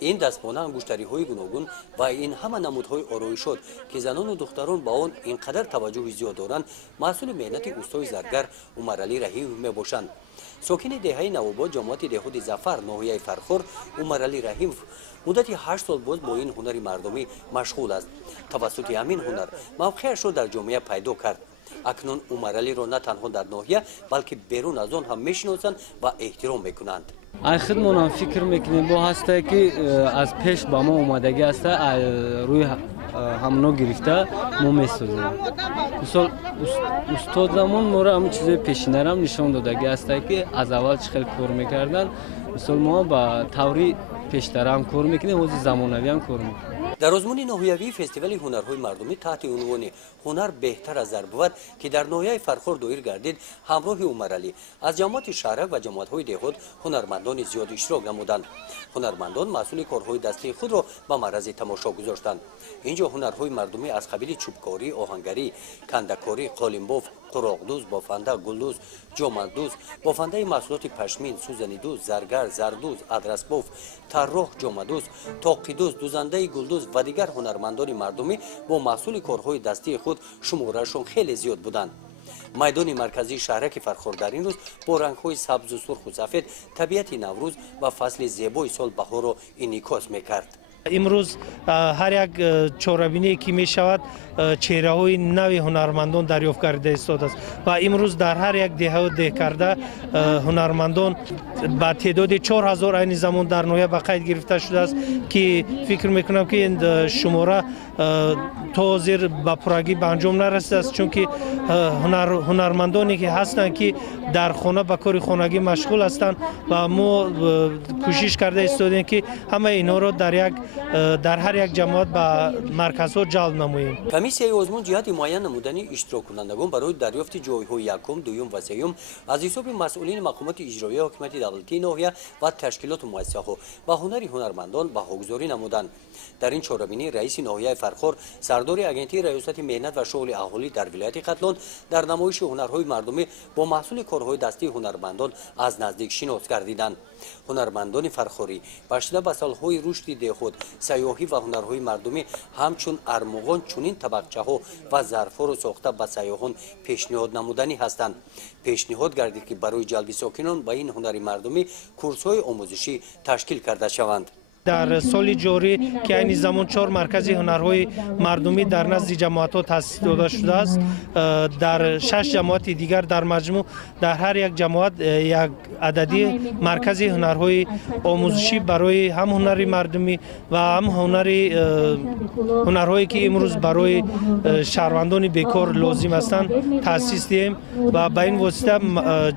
این دستمانه انگشتری‌های گوناگون و این همه نمودهای آرایشات که زنان و دختران با آن اینقدر توجه زیاد دارند مسئول مهنت اوستای زرگر عمرعلی رحیم میباشند. ساکن دهه نوآباد جماعت دهود ظفر ناحیه فرخور عمرعلی رحیم مدت 8 سال باز با این هنر مردمی مشغول است. توسط همین هنر موقعش را در جامعه پیدا کرد. اکنون عمرعلی را نه تنها در ناحیه بلکه بیرون از آن هم میشناسند و احترام میکنند. خودمون هم فکر میکنیم با هسته که از پیش با ما اومدگی هسته روی همونو گرفته ما میسازیم. مثلا استاد زمان ما را همون چیزای پیشینه هم نشان دادگی هسته که از اول چه خیلی کار میکردن. مثلا ما با توری پیشتر هم کار میکنیم و زمانوی هم کار میکنیم. در آزمون ناحیوی فستیوال هنرهای مردمی تحت عنوان هنر بهتر از زر بود که در ناحیه فرخور دایر گردید همراه عمرعلی از جماعت شهرک و جماعت‌های دهات هنرمندان زیاد اشتراک نمودند. هنرمندان مسئول کارهای دستی خود را به معرض تماشا گذاشتند. اینجا هنرهای مردمی از قبیل چوبکاری، آهنگری، کنده‌کاری، قالین‌باف، قراقدوز، بافنده، گلدوز، جامدوز، بافنده محصولات پشمین، سوزنیدوز، زرگر، زردوز، ادرسباف، طراح، جامدوز، تاقیدوز، دوزنده گلدوز و دیگر هنرمندان مردمی با محصول کارهای دستی خود شمارهشون خیلی زیاد بودند. میدان مرکزی شهرک فرخور در این روز با رنگ‌های سبز و سرخ و سفید طبیعت نوروز و فصل زیبای سال بهار را انعکاس می‌کرد. امروز هر یک چهاربینی که می شود چهره های نوی هنرمندان دریافت کرده ایستاده است و امروز در هر یک دهه و ده کرده هنرمندان با تعداد 4000 این زمان در ناحیه به قید گرفته شده است که فکر میکنم که این شماره تا زیر به پرگی به انجام نرسیده است، چون که هنرمندانی که هستند که در خانه به کار خانگی مشغول هستند و ما کوشش کرده ایستادیم که همه اینا را در هر یک جماعت به مرکزها جلب نماییم. کمیسیای آزمون جهت معین نمودن اشتراک کنندگان برای دریافت جایهای یکم، دوم و سوم از حساب مسئولین مقامات اجرایی حکومت دولتی ناحیه و تشکیلات مؤسسه‌ها و هنری هنرمندان بهاگذاری نمودند. در این چهاربینی رئیس ناحیه فرخور سردار اگنتی ریاست مهنت و شغل اهالی در ولایت ختلان در نمایش هنرهای مردمی با محصول کارهای دستی هنرمندان از نزدیک شناخت گردیدند. هنرمندان فرخوری باشیده به سالهای رشد دهخود سیاحی و هنرهای مردمی همچون ارمغان چنین طبقچه‌ها و ظرف‌ها را ساخته به سیاحان پیشنهاد نمودنی هستند. پیشنهاد گردید که برای جلب ساکنان به این هنر مردمی کورس‌های آموزشی تشکیل کرده شوند. در سال جاری که این زمان 4 مرکز هنرهای مردمی در نزد جماعت‌ها تأسیس داده شده است، در 6 جماعت دیگر در مجموع در هر یک جماعت یک عددی مرکز هنرهای آموزشی برای هم هنر مردمی و هم هنرهایی که امروز برای شهروندان بیکار لازم هستند تأسیس دهیم و به این واسطه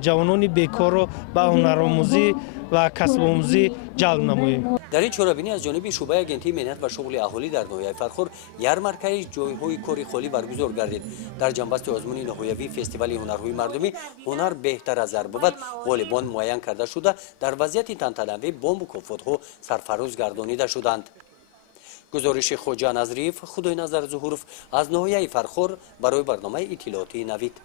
جوانان بیکار را به هنرآموزی و کسب آموزی جلب نماییم. در این چهاربینی از جانب شعبه اگنتی مهنت و شغل اهالی در ناحیه فرخور یارمارکای جایهای کاری خالی برگزار گردید. در جنبست آزمون ناحیوی فستیوال هنرهای مردمی هنر بهتر از زر بود غالبان معین کرده شده در وضعیت تنطلبی با مکافات‌ها سرفراز گردانیده شدند. گزارش خوجا نظریف خدای نظر ظهورف از ناحیه فرخور برای برنامه اطلاعاتی نوید.